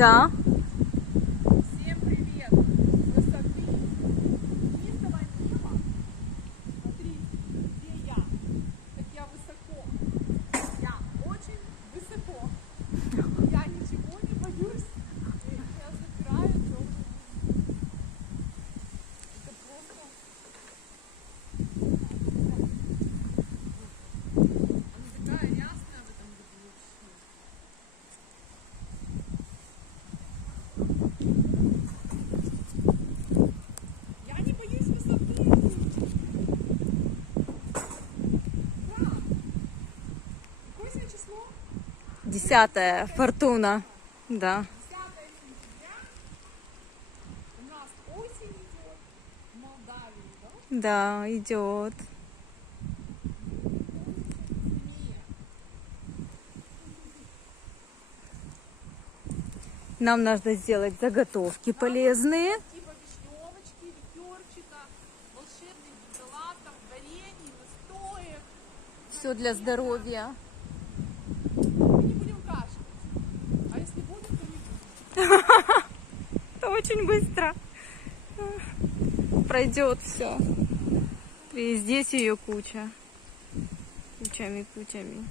Да. Всем привет! С высоты низкого неба. Смотрите, где я. Как я высоко. Я очень высоко. Я ничего не боюсь. Я запираю темную. Это просто... Она такая рясная в этом году вообще. Я не боюсь высоты. Да. Какое сегодня число? 10-е, Фортуна. Да. 10 сентября. У нас осень идет в Молдавии, да? Да, идет. Зимее. Нам надо сделать заготовки полезные. Типа вишневочки, ликерчика, волшебных дезолатов, варений, настоек. Все для здоровья. Мы не будем кашлять. А если будем, то не будем. Это очень быстро пройдет все. И здесь ее куча. Кучами, пучками.